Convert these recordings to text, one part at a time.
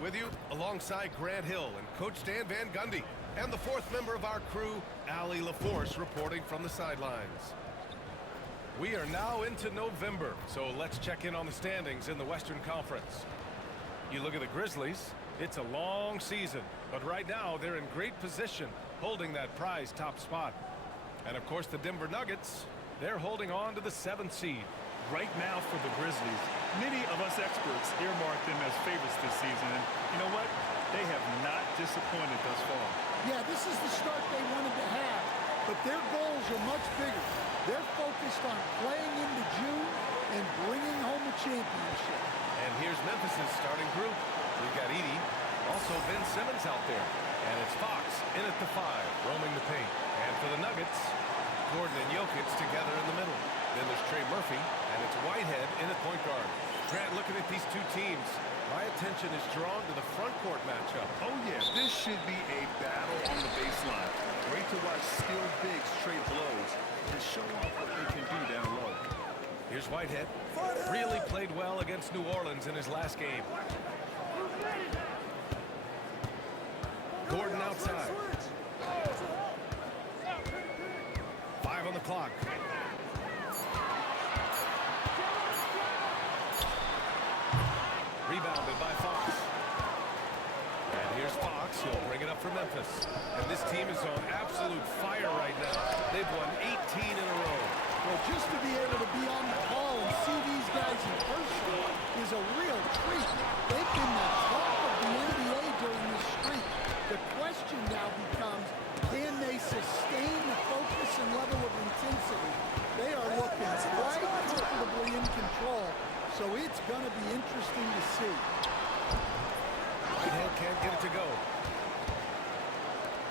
with you alongside Grant Hill and Coach Dan Van Gundy. And the fourth member of our crew, Allie LaForce, reporting from the sidelines. We are now into November, so let's check in on the standings in the Western Conference. You look at the Grizzlies, it's a long season, but right now they're in great position, holding that prize top spot. And of course the Denver Nuggets, they're holding on to the 7th seed. Right now for the Grizzlies, many of us experts earmarked them as favorites this season. And you know what? They have not disappointed thus far. Yeah, this is the start they wanted to have, but their goals are much bigger. They're focused on playing into June and bringing home a championship. And here's Memphis's starting group. We've got Edey, also Ben Simmons out there. And it's Fox in at the 5, roaming the paint. And for the Nuggets, Gordon and Jokic together in the middle. Then there's Trey Murphy, and it's Whitehead in at point guard. Grant, looking at these two teams, my attention is drawn to the front court matchup. Oh, yeah, this should be a battle on the baseline. Great to watch skilled bigs trade blows and show off what they can do down low. Here's Whitehead. Really played well against New Orleans in his last game. Gordon outside. 5 on the clock. Rebounded by Fox. And here's Fox, who'll bring it up for Memphis. And this team is on absolute fire right now. They've won 18 in a row. Well, just to be able to be on the call and see these guys in person is a real treat. They've been the top of the NBA during this streak. The question now becomes, can they sustain the focus and level of intensity? They are looking quite comfortably in control. So it's going to be interesting to see. Whitehead can't get it to go.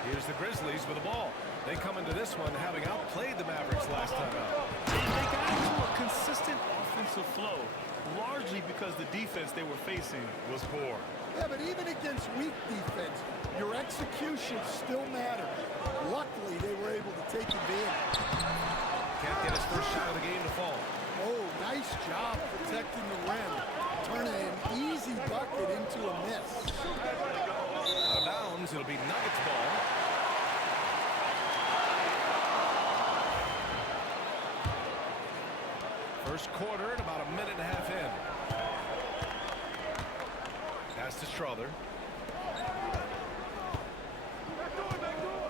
Here's the Grizzlies with the ball. They come into this one having outplayed the Mavericks last time out. They got into a consistent offensive flow, largely because the defense they were facing was poor. Yeah, but even against weak defense, your execution still matters. Luckily, they were able to take advantage. Can't get his first shot of the game to fall. Oh, nice job protecting the rim. Turning an easy bucket into a miss. Out of bounds, it'll be Nuggets ball. First quarter and about a minute and a half in. Pass to Strother.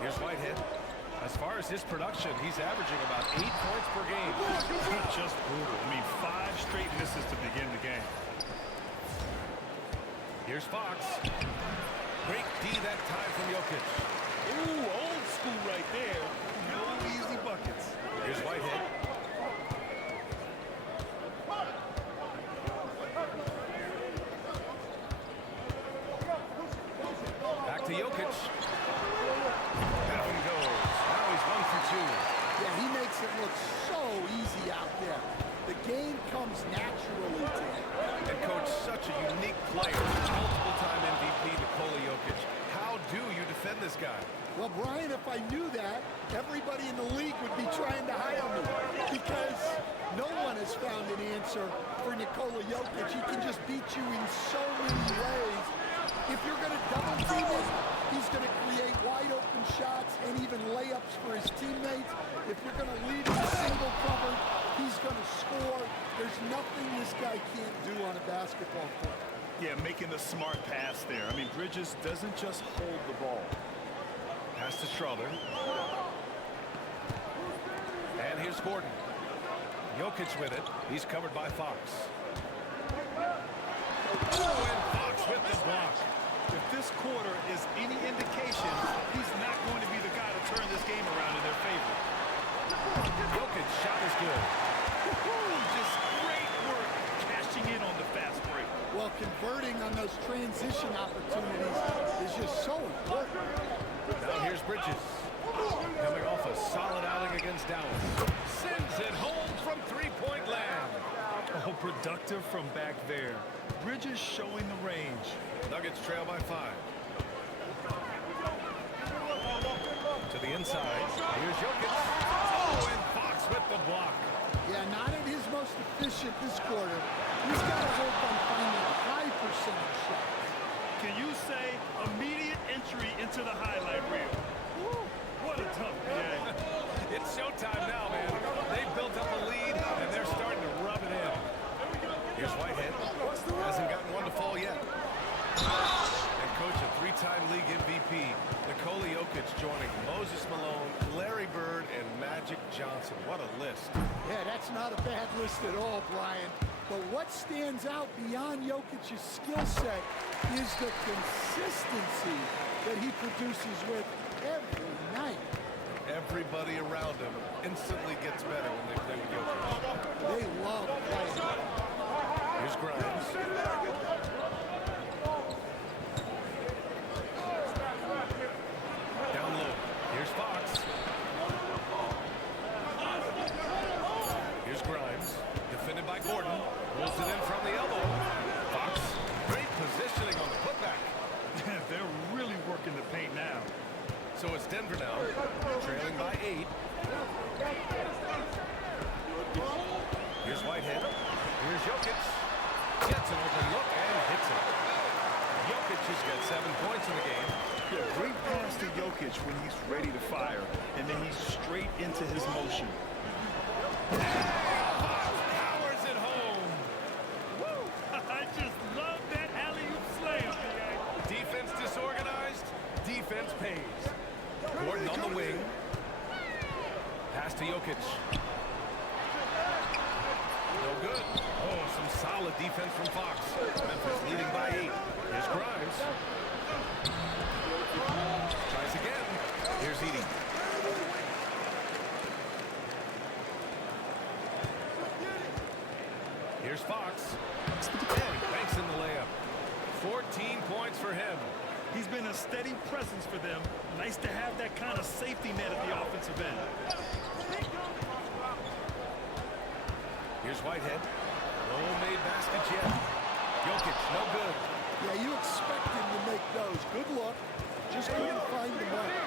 Here's Whitehead. As far as his production, he's averaging about 8 points per game. Just brutal. I mean, 5 straight misses to begin the game. Here's Fox. Great D that time from Jokic. Ooh, old school right there. No easy buckets. Here's Whitehead. Back to Jokic. That one goes. Now he's 1 for 2. Yeah, he makes it look so easy out there. The game comes naturally to him. And coach, such a unique player. Multiple-time MVP Nikola Jokic. How do you defend this guy? Well, Brian, if I knew that, everybody in the league would be trying to hire me because no one has found an answer for Nikola Jokic. He can just beat you in so many ways. If you're going to double team him, he's going to create wide open shots and even layups for his teammates. If you're going to lead him single cover, he's going to score. There's nothing this guy can't do on a basketball court. Yeah, making the smart pass there. I mean, Bridges doesn't just hold the ball. Pass to Strother. And here's Gordon. Jokic with it. He's covered by Fox. Oh, and Fox with the block. If this quarter is any indication, he's not going to be the guy to turn this game around in their favor. Jokic's shot is good. Just great work cashing in on the fast break. Well, converting on those transition opportunities is just so important. Now here's Bridges. Coming off a solid outing against Dallas. Sends it home from three-point land. Oh, productive from back there. Bridges showing the range. Nuggets trail by 5. To the inside. Here's Jokic. Oh, and Fox with the block. Yeah, not at his most efficient this quarter. He's got to work on finding high percentage shots. Can to the highlight reel. Woo, what a dunk, man. It's showtime now, man. They've built up a lead, and they're starting to rub it in. Here's Whitehead. Hasn't gotten one to fall yet. And coach, a three-time league MVP, Nikola Jokic joining Moses Malone, Larry Bird, and Magic Johnson. What a list. Yeah, that's not a bad list at all, Brian. But what stands out beyond Jokic's skill set is the consistency that he produces with every night. Everybody around him instantly gets better when they play with Jokic. They love playing. Here's Grimes. Down low. Here's Fox. Here's Grimes. Defended by Gordon. Rolls it in from the elbow. Fox. Great positioning on the putback. They're really working the paint now. So it's Denver now, trailing by 8. Here's Whitehead. Here's Jokic. Gets an open look and hits it. Jokic has got 7 points in the game. Yeah, great pass to Jokic when he's ready to fire, and then he's straight into his motion. Powers it home. Woo! I just love that alley-oop slam, man. Defense disorganized. Defense pays. Gordon on the wing. Pass to Jokic. No good. Oh, some solid defense from Fox. Memphis leading by 8. Here's Grimes. Tries again. Here's Edey. Here's Fox. And banks in the layup. 14 points for him. He's been a steady presence for them. Nice to have that kind of safety net at the offensive end. Here's Whitehead. No made baskets yet. Jokic, no good. Yeah, you expect him to make those. Good luck. Just couldn't find the money.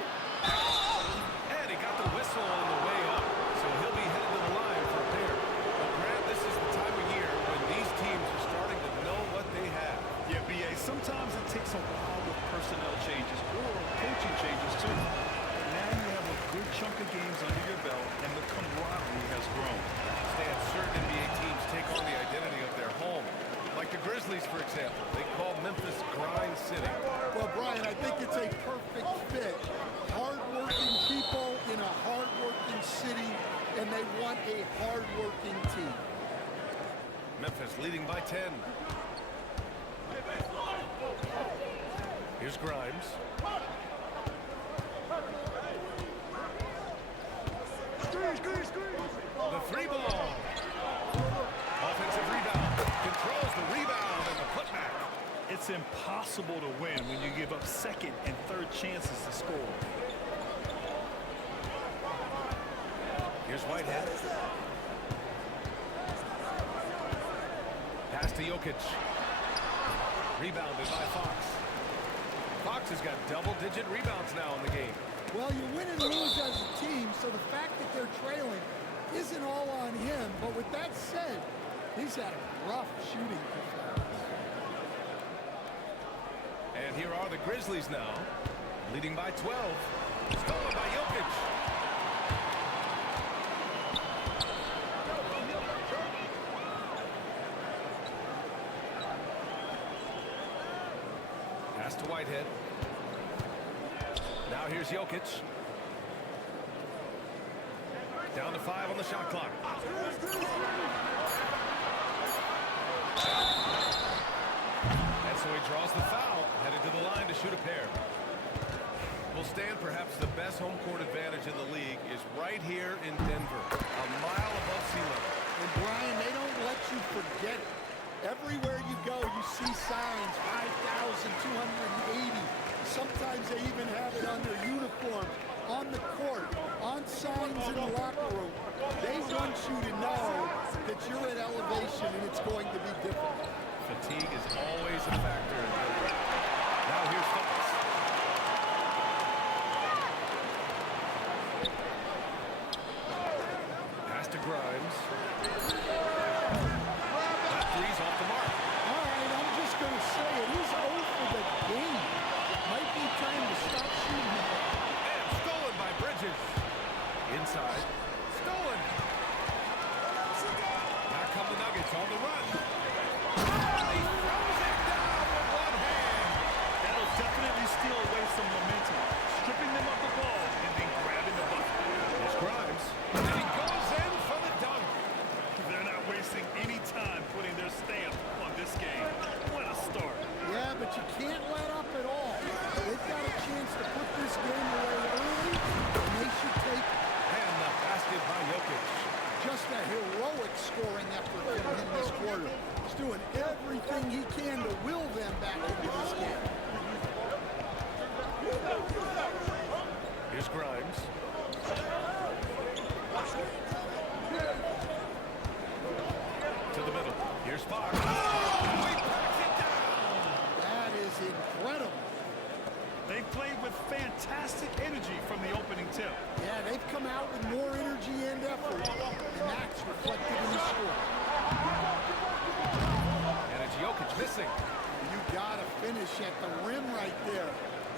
And he got the whistle on the way up, so he'll be headed to the line for a pair. But Grant, this is the time of year when these teams are starting to know what they have. Yeah, B.A., sometimes it takes a while with personnel changes or coaching changes, too. Now you have a good chunk of games under your belt, and the camaraderie has grown. Stan, certain NBA teams take on the identity of their home. Like the Grizzlies, for example. They call Memphis Grind City. Well, Brian, I think it's a perfect fit. Hard-working people in a hard-working city, and they want a hard-working team. Memphis leading by 10. Here's Grimes. The three belong. Offensive rebound. Controls the rebound and the putback. It's impossible to win when you give up second and third chances to score. Here's Whitehead. Pass to Jokic. Rebounded by Fox. Fox has got double-digit rebounds now in the game. Well, you win and lose as a team, so the fact that they're trailing isn't all on him. But with that said, he's had a rough shooting performance. And here are the Grizzlies now, leading by 12. Stolen by Jokic. Pass to Whitehead. Now here's Jokic. Down to 5 on the shot clock. And so he draws the foul, headed to the line to shoot a pair. Will stand perhaps the best home court advantage in the league is right here in Denver, a mile above sea level. And Brian, they don't let you forget it. Everywhere you go, you see signs, 5,280. Sometimes they even have it on their uniform, on the court, on signs in the locker room. They want you to know that you're at elevation and it's going to be difficult. Fatigue is always a factor in Denver. Now here's Fox. Pass to Grimes. That three's off the mark. All right, I'm just going to say it. He's 0 for the game. Might be time to stop but you can't let up at all. They've got a chance to put this game away early, and they should take And the basket by Jokic. just a heroic scoring effort from him this quarter. He's doing everything he can to will them back into this game. Here's Grimes. To the middle. Here's Fox. Oh, he backs it down. That is incredible. They played with fantastic energy from the opening tip. Yeah, they've come out with more energy and effort, and that's reflected in the score. And it's Jokic missing. You gotta finish at the rim right there.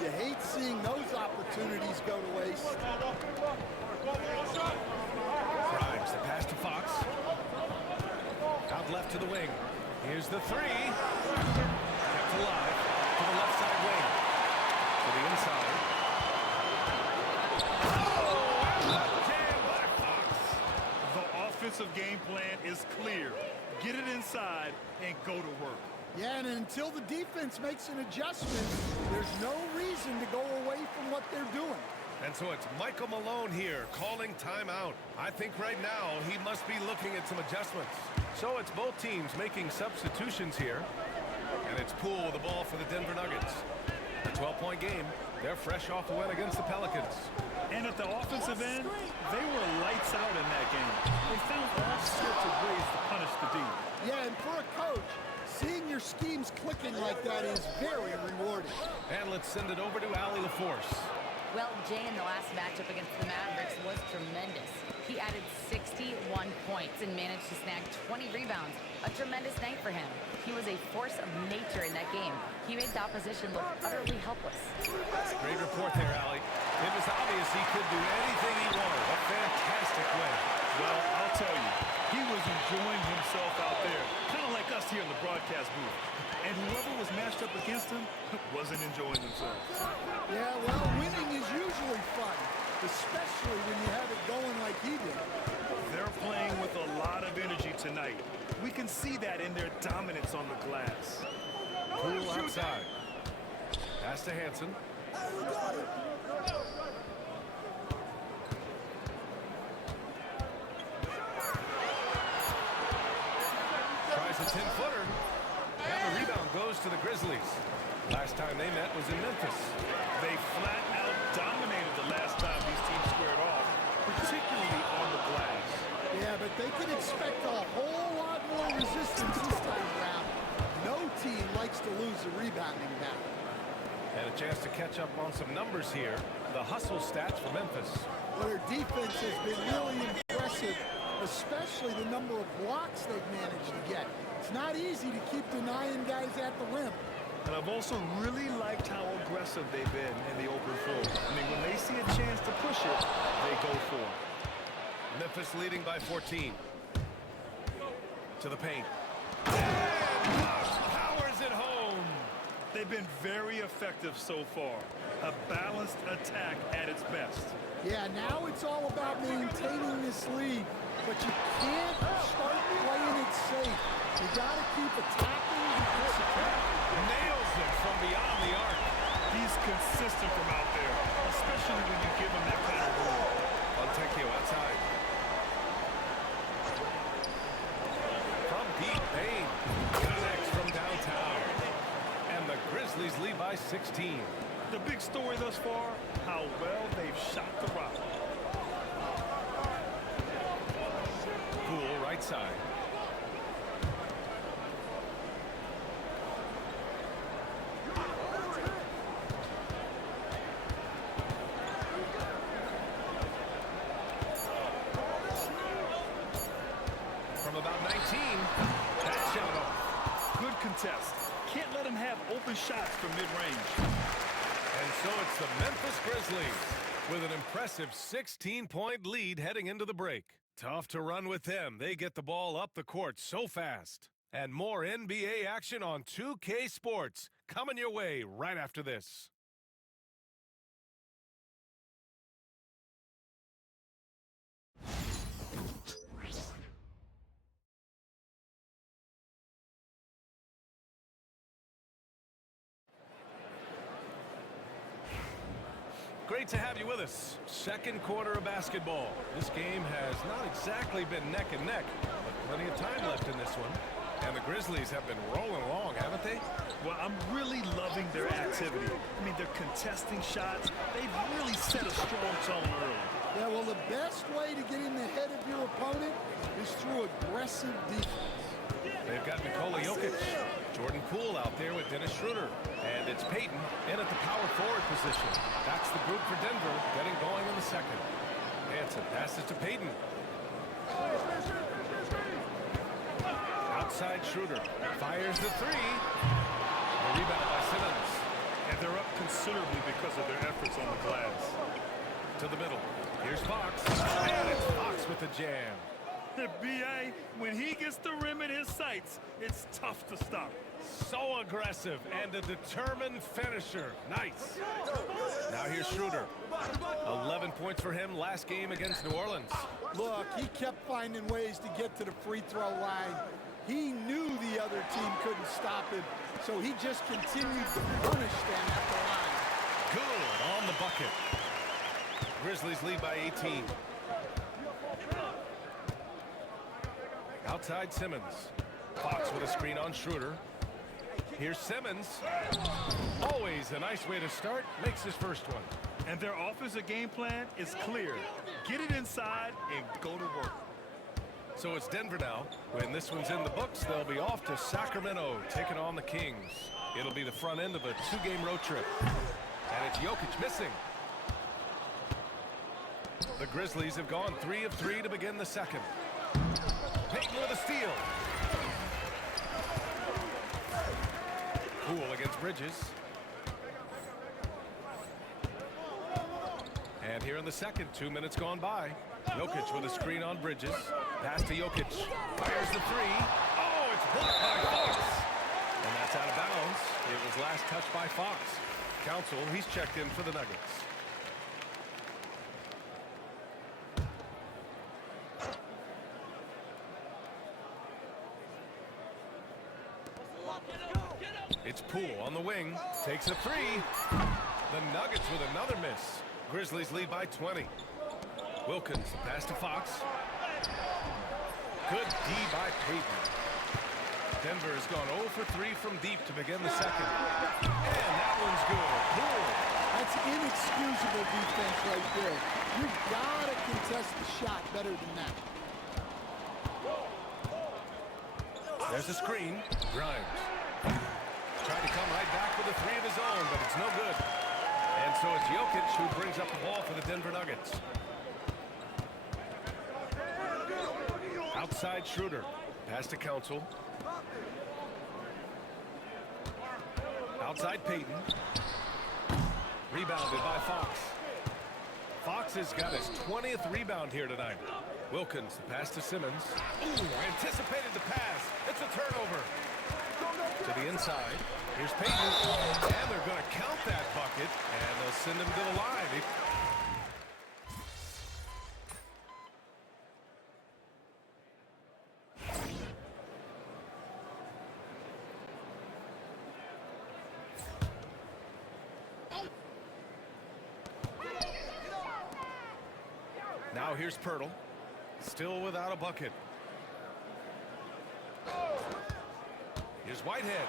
You hate seeing those opportunities go to waste. Grimes, the pass to Fox. Out left to the wing. Here's the three. Kept alive to the left side wing. To the inside. Oh, and the jam by Fox. The offensive game plan is clear. Get it inside and go to work. Yeah, and until the defense makes an adjustment, there's no reason to go away from what they're doing. And so it's Michael Malone here calling timeout. I think right now he must be looking at some adjustments. So it's both teams making substitutions here. And it's Poole with the ball for the Denver Nuggets. A 12-point game. They're fresh off a win against the Pelicans. And at the offensive end, they were lights out in that game. They found all sorts of ways to punish the D. Yeah, and for a coach, seeing your schemes clicking like that is very rewarding. And let's send it over to Allie LaForce. Well, Jay in the last matchup against the Mavericks was tremendous. He added 61 points and managed to snag 20 rebounds. A tremendous night for him. He was a force of nature in that game. He made the opposition look utterly helpless. Great report there, Allie. It was obvious he could do anything he wanted. A fantastic win. Well, I'll tell you, he was enjoying himself out there, kind of like us here in the broadcast booth. And whoever was matched up against him wasn't enjoying themselves. Yeah, well, winning is usually fun, especially when you have it going like he did. They're playing with a lot of energy tonight. We can see that in their dominance on the glass. Poole outside. Pass to Hansen. Tries a 10-footer. And the rebound goes to the Grizzlies. Last time they met was in Memphis. They flat out dominated the last time these teams squared off, particularly on the glass. Yeah, but they can expect a whole lot more resistance this time around. No team likes to lose a rebounding battle. And a chance to catch up on some numbers here. The hustle stats for Memphis. Well, their defense has been really impressive, especially the number of blocks they've managed to get. It's not easy to keep denying guys at the rim. And I've also really liked how aggressive they've been in the open floor. I mean, when they see a chance to push it, they go for it. Memphis leading by 14. To the paint. And Fox powers it home. They've been very effective so far. A balanced attack at its best. Yeah, now it's all about maintaining this lead, but you can't start playing it safe. You got to keep attacking and executing. Nails it from beyond the arc. He's consistent from out there, especially when you give him that kind of room. Fontecchio outside. From deep, Payne connects from downtown. And the Grizzlies lead by 16. The big story thus far, how well they've shot the rock. Poole right side. From about 19, that shot off. Good contest. Can't let him have open shots from mid-range. And so it's the Memphis Grizzlies with an impressive 16-point lead heading into the break. Tough to run with them. They get the ball up the court so fast. And more NBA action on 2K Sports coming your way right after this. Great to have you with us. Second quarter of basketball. This game has not exactly been neck and neck, but plenty of time left in this one. And the Grizzlies have been rolling along, haven't they? Well, I'm really loving their activity. I mean, they're contesting shots. They've really set a strong tone early. Yeah, well, the best way to get in the head of your opponent is through aggressive defense. They've got Nikola Jokic, Jordan Poole out there with Dennis Schroeder, and it's Payton in at the power forward position. That's the group for Denver getting going in the second. Hanson passes to Payton. Outside Schroeder fires the three. The rebound by Simmons. And they're up considerably because of their efforts on the glass. To the middle. Here's Fox. And it's Fox with the jam. The B.A., when he gets the rim in his sights, it's tough to stop. So aggressive and a determined finisher. Nice. Now here's Schroeder. 11 points for him last game against New Orleans. Look, he kept finding ways to get to the free throw line. He knew the other team couldn't stop him, so he just continued to punish them at the line. Good on the bucket. Grizzlies lead by 18. Outside Simmons. Fox with a screen on Schroeder. Here's Simmons. Always a nice way to start. Makes his first one. And their offensive game plan is clear. Get it inside and go to work. So it's Denver now. When this one's in the books, they'll be off to Sacramento, taking on the Kings. It'll be the front end of a two-game road trip. And it's Jokic missing. The Grizzlies have gone 3 of 3 to begin the second. Payton with a steal. Poole against Bridges. And here in the second, 2 minutes gone by. Jokic with a screen on Bridges. Pass to Jokic. Fires the three. Oh, it's blocked by Fox. And that's out of bounds. It was last touched by Fox. Council, he's checked in for the Nuggets. It's Poole on the wing. Takes a three. The Nuggets with another miss. Grizzlies lead by 20. Wilkins, the pass to Fox. Good D by Payton. Denver has gone 0 for 3 from deep to begin the second. And that one's good. Poole. That's inexcusable defense right there. You've got to contest the shot better than that. There's a screen. Grimes. Trying to come right back with a three of his own, but it's no good. And so it's Jokic who brings up the ball for the Denver Nuggets. Outside Schroeder. Pass to Council. Outside Payton. Rebounded by Fox. Fox has got his 20th rebound here tonight. Wilkins, the pass to Simmons. Ooh, anticipated the pass. It's a turnover. To the inside. Here's Payton. And they're going to count that bucket. And they'll send him to the line. Now here's Pirtle. Still without a bucket. Here's Whitehead.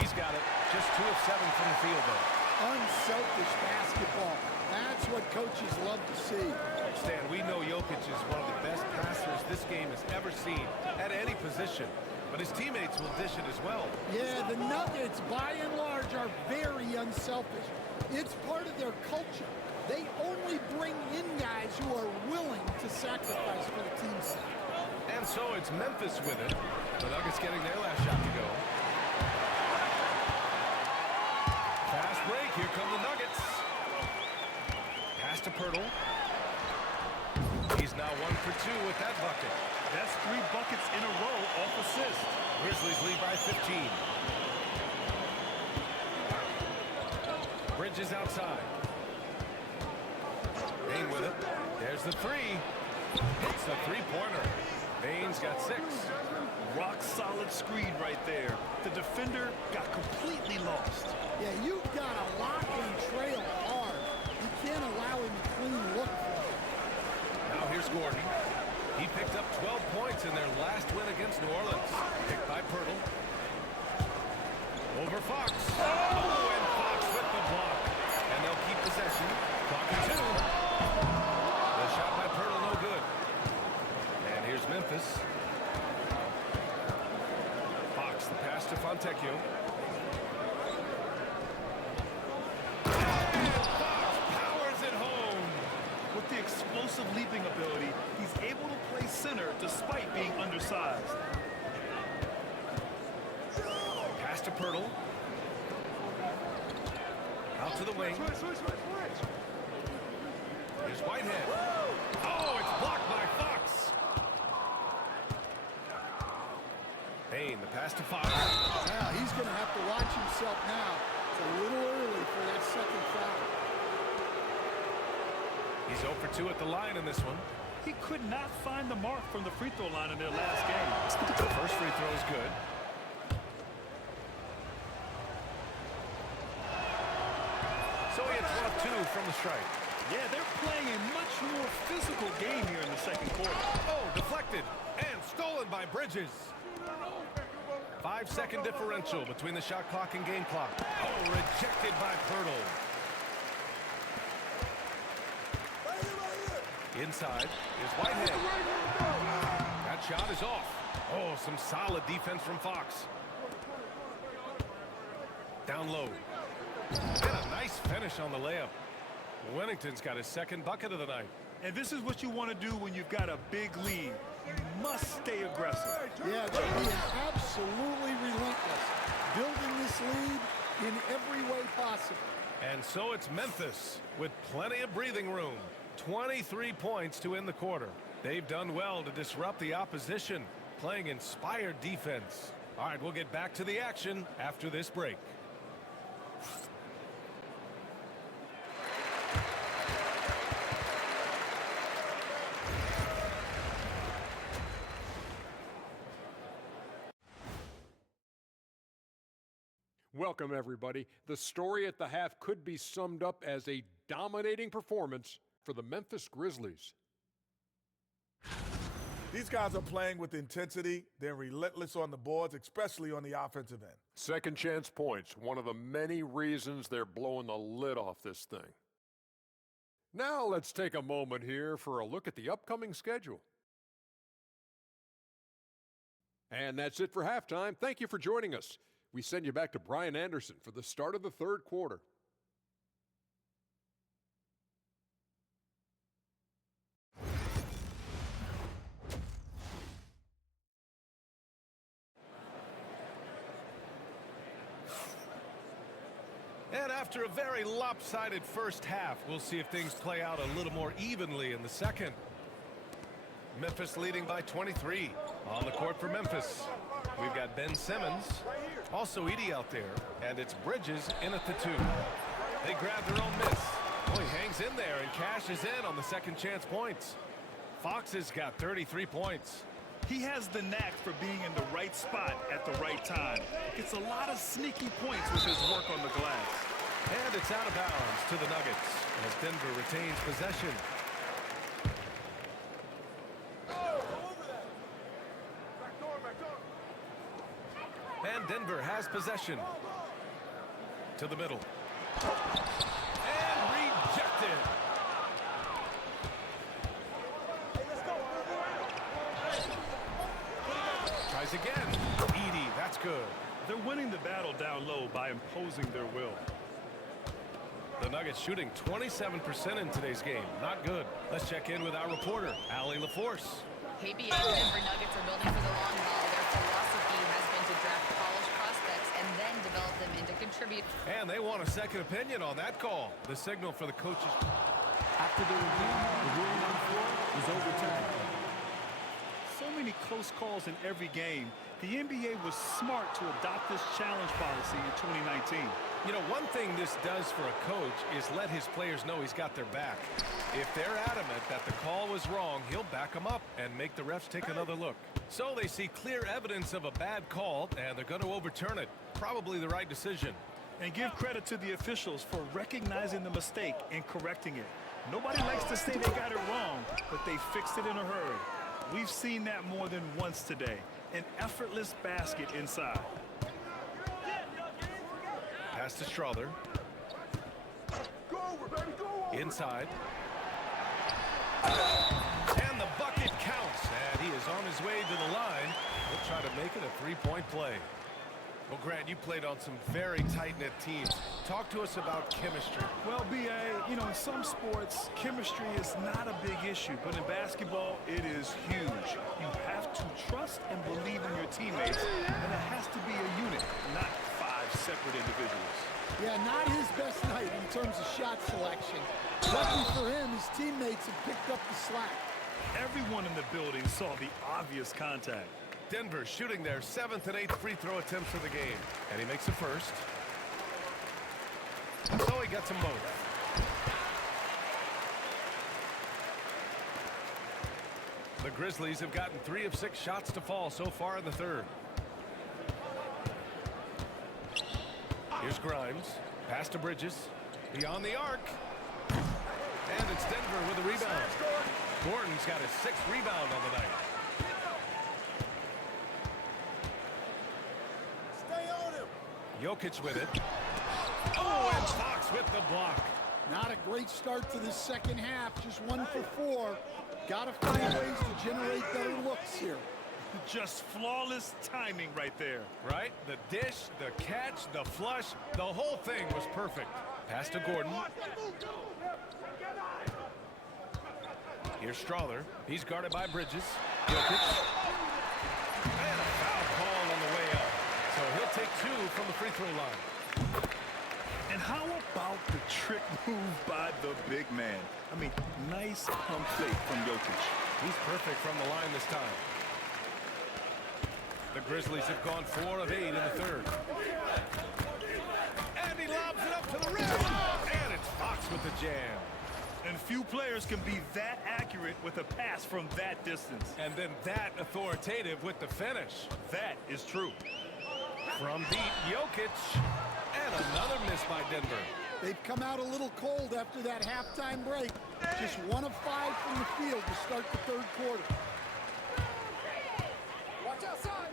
He's got it. Just 2 of 7 from the field, though. Unselfish basketball. That's what coaches love to see. Stan, we know Jokic is one of the best passers this game has ever seen at any position. But his teammates will dish it as well. Yeah, the Nuggets, by and large, are very unselfish. It's part of their culture. They only bring in guys who are willing to sacrifice for the team's sake. And so it's Memphis with it. The Nuggets getting their last shot to go. Fast break. Here come the Nuggets. Pass to Pirtle. He's now 1 for 2 with that bucket. That's 3 buckets in a row off assist. Grizzlies lead by 15. Bridges outside. Bain with it. There's the three. Hits the three-pointer. Bain's got 6. Rock solid screen right there. The defender got completely lost. Yeah, you've got to lock and trail hard Here's Gordon. He picked up 12 points in their last win against New Orleans. Picked by Pirtle. Over Fox. Oh, and Fox with the block. And they'll keep possession. Clock at 2. The shot by Pirtle, no good. And here's Memphis. Fox, the pass to Fontecchio. With the explosive leaping ability, he's able to play center despite being undersized. Pass to Pirtle. Out to the wing. Here's Whitehead. Oh, it's blocked by Fox. Payne, the pass to Fox. Yeah, he's going to have to watch himself now. It's a little early for that second foul. He's 0 for 2 at the line in this one. He could not find the mark from the free throw line in their last game. The first free throw is good. So he hits 1 of 2 from the strike. Yeah, they're playing a much more physical game here in the second quarter. Oh, deflected and stolen by Bridges. 5-second differential between the shot clock and game clock. Oh, rejected by Pirtle. Inside is Whitehead. That shot is off. Oh, some solid defense from Fox. Down low. And a nice finish on the layup. Winnington's got his second bucket of the night. And this is what you want to do when you've got a big lead. You must stay aggressive. Yeah, they're being absolutely relentless. Building this lead in every way possible. And so it's Memphis with plenty of breathing room. 23 points to end the quarter. They've done well to disrupt the opposition, playing inspired defense. All right, we'll get back to the action after this break. Welcome, everybody. The story at the half could be summed up as a dominating performance for the Memphis Grizzlies. These guys are playing with intensity. They're relentless on the boards, especially on the offensive end. Second chance points, one of the many reasons they're blowing the lid off this thing. Now let's take a moment here for a look at the upcoming schedule. And that's it for halftime. Thank you for joining us. We send you back to Brian Anderson for the start of the third quarter. And after a very lopsided first half, we'll see if things play out a little more evenly in the second. Memphis leading by 23. On the court for Memphis, we've got Ben Simmons, also Edey out there, and it's Bridges in at the 2. They grab their own miss. Oh, he hangs in there and cashes in on the second chance points. Fox has got 33 points. He has the knack for being in the right spot at the right time. Gets a lot of sneaky points with his work on the glass. And it's out of bounds to the Nuggets as Denver retains possession. And Denver has possession. To the middle. And rejected. Tries again. Edey, that's good. They're winning the battle down low by imposing their will. The Nuggets shooting 27% in today's game. Not good. Let's check in with our reporter, Allie LaForce. KBA, the Denver Nuggets are building for the long haul. Their philosophy has been to draft college prospects and then develop them into contributors. And they want a second opinion on that call. The signal for the coaches. After the review, the ruling on the floor was overturned. So many close calls in every game. The NBA was smart to adopt this challenge policy in 2019. You know, one thing this does for a coach is let his players know he's got their back. If they're adamant that the call was wrong, he'll back them up and make the refs take another look. So they see clear evidence of a bad call, and they're going to overturn it. Probably the right decision. And give credit to the officials for recognizing the mistake and correcting it. Nobody likes to say they got it wrong, but they fixed it in a hurry. We've seen that more than once today. An effortless basket inside. Pass to Strother. Inside. And the bucket counts. And he is on his way to the line. He'll try to make it a three-point play. Well, Grant, you played on some very tight-knit teams. Talk to us about chemistry. Well, B.A., you know, in some sports, chemistry is not a big issue. But in basketball, it is huge. You have to trust and believe in your teammates. And it has to be a unit, not 5 separate individuals. Yeah, not his best night in terms of shot selection. Lucky for him, his teammates have picked up the slack. Everyone in the building saw the obvious contact. Denver shooting their 7th and 8th free throw attempts of the game. And he makes the first. So he gets them both. The Grizzlies have gotten 3 of 6 shots to fall so far in the third. Here's Grimes. Pass to Bridges. Beyond the arc. And it's Denver with a rebound. Gordon's got his 6th rebound on the night. Jokic with it. Oh, and Fox with the block. Not a great start to the second half. Just 1 for 4. Got to find ways to generate better looks here. Just flawless timing right there. Right? The dish, the catch, the flush, the whole thing was perfect. Pass to Gordon. Here's Strother. He's guarded by Bridges. Jokic. And a foul call on the way up. So he'll take 2 from the free throw line. And how about the trick move by the big man? I mean, nice pump fake from Jokic. He's perfect from the line this time. The Grizzlies have gone 4 of 8 in the third. And he lobs it up to the rim. And it's Fox with the jam. And few players can be that accurate with a pass from that distance. And then that authoritative with the finish. That is true. From deep, Jokic. And another miss by Denver. They've come out a little cold after that halftime break. Just 1 of 5 from the field to start the third quarter. Watch outside.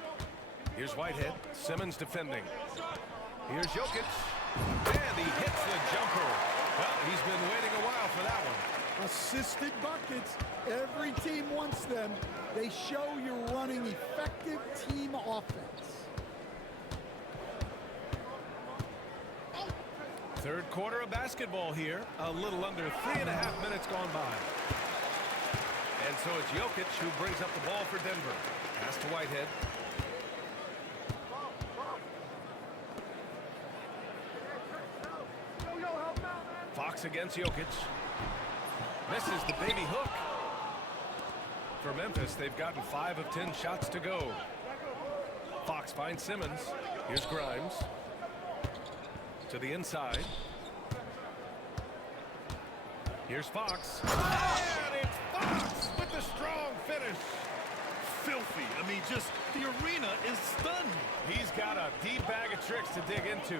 Here's Whitehead. Simmons defending. Here's Jokic. And he hits the jumper. Well, he's been waiting a while for that one. Assisted buckets. Every team wants them. They show you're running effective team offense. Third quarter of basketball here. A little under 3.5 minutes gone by. And so it's Jokic who brings up the ball for Denver. Pass to Whitehead. Fox against Jokic. Misses the baby hook. For Memphis, they've gotten 5 of 10 shots to go. Fox finds Simmons. Here's Grimes. To the inside. Here's Fox. And it's Fox with the strong finish. Filthy. I mean, just the arena is stunned. He's got a deep bag of tricks to dig into.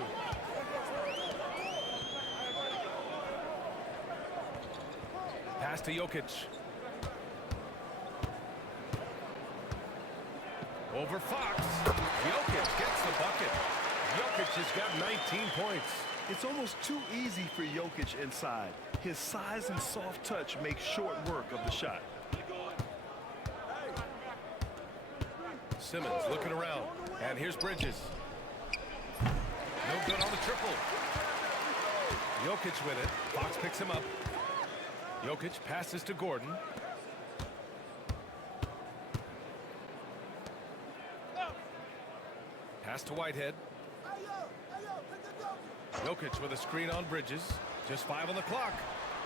Pass to Jokic. Over Fox. Jokic gets the bucket. Jokic has got 19 points. It's almost too easy for Jokic inside. His size and soft touch make short work of the shot. Simmons looking around. And here's Bridges. No good on the triple. Jokic with it. Fox picks him up. Jokic passes to Gordon. Pass to Whitehead. Jokic with a screen on Bridges. Just 5 on the clock.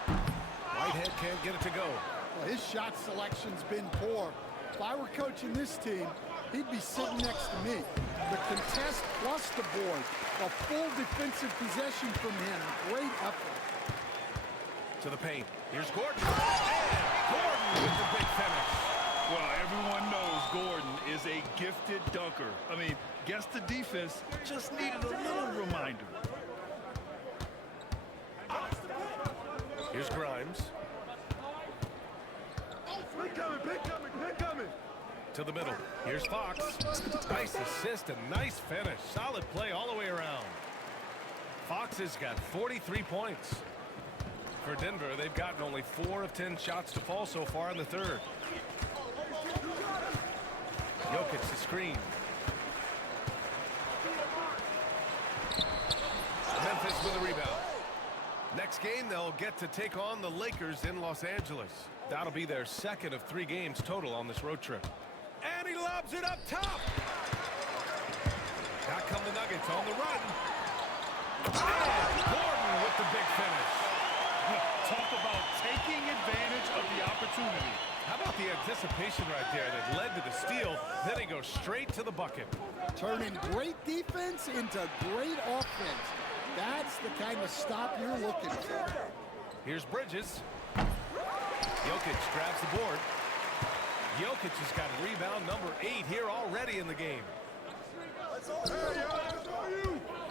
Whitehead can't get it to go. Well, his shot selection's been poor. If I were coaching this team, he'd be sitting next to me. The contest plus the board. A full defensive possession from him. Great effort. To the paint. Here's Gordon. And Gordon with the big finish. Well, everyone knows Gordon is a gifted dunker. I mean, guess the defense just needed a little reminder. Here's Grimes. To the middle. Here's Fox. Nice assist and nice finish. Solid play all the way around. Fox has got 43 points. For Denver, they've gotten only 4 of 10 shots to fall so far in the third. Jokic the screen. Memphis with a rebound. Next game, they'll get to take on the Lakers in Los Angeles. That'll be their second of 3 games total on this road trip. And he lobs it up top. Out come the Nuggets on the run. And Gordon with the big finish. Talk about taking advantage of the opportunity. How about the anticipation right there that led to the steal? Then he goes straight to the bucket. Turning great defense into great offense. That's the kind of stop you're looking for. Here's Bridges. Jokic grabs the board. Jokic has got rebound number 8 here already in the game.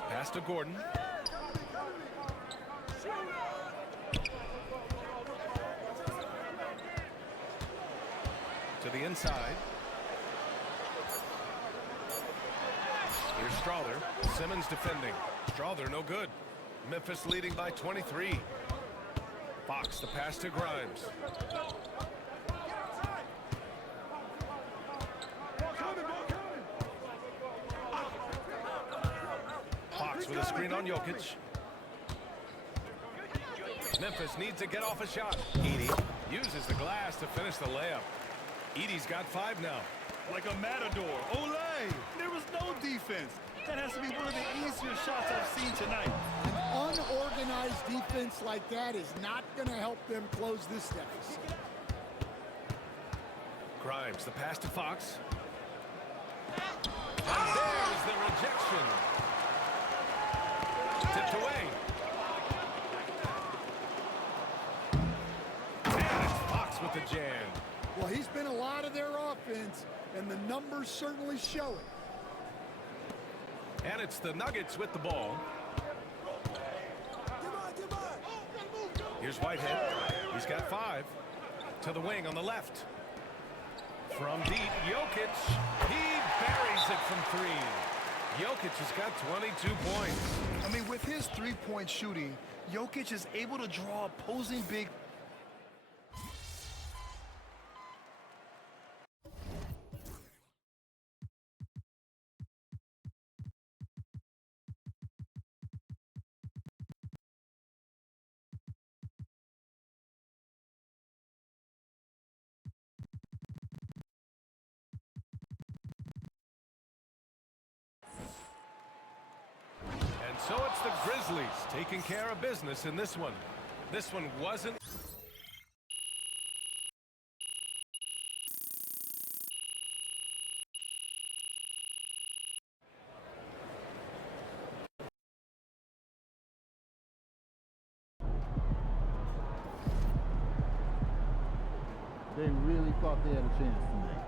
Pass to Gordon. To the inside. Here's Strawther. Simmons defending. Strawther no good. Memphis leading by 23. Fox the pass to Grimes. Fox with a screen on Jokic. Memphis needs to get off a shot. Edey uses the glass to finish the layup. Edey's got 5 now. Like a matador. Olay! There was no defense. That has to be one of the easier shots I've seen tonight. An unorganized defense like that is not going to help them close this deficit. Grimes, the pass to Fox. And there's the rejection. Tipped away. And it's Fox with the jam. Well, he's been a lot of their offense, and the numbers certainly show it. And it's the Nuggets with the ball. Here's Whitehead. He's got 5. To the wing on the left. From deep, Jokic. He buries it from 3. Jokic has got 22 points. I mean, with his three-point shooting, Jokic is able to draw opposing big. And so it's the Grizzlies taking care of business in this one. This one wasn't. They really thought they had a chance tonight.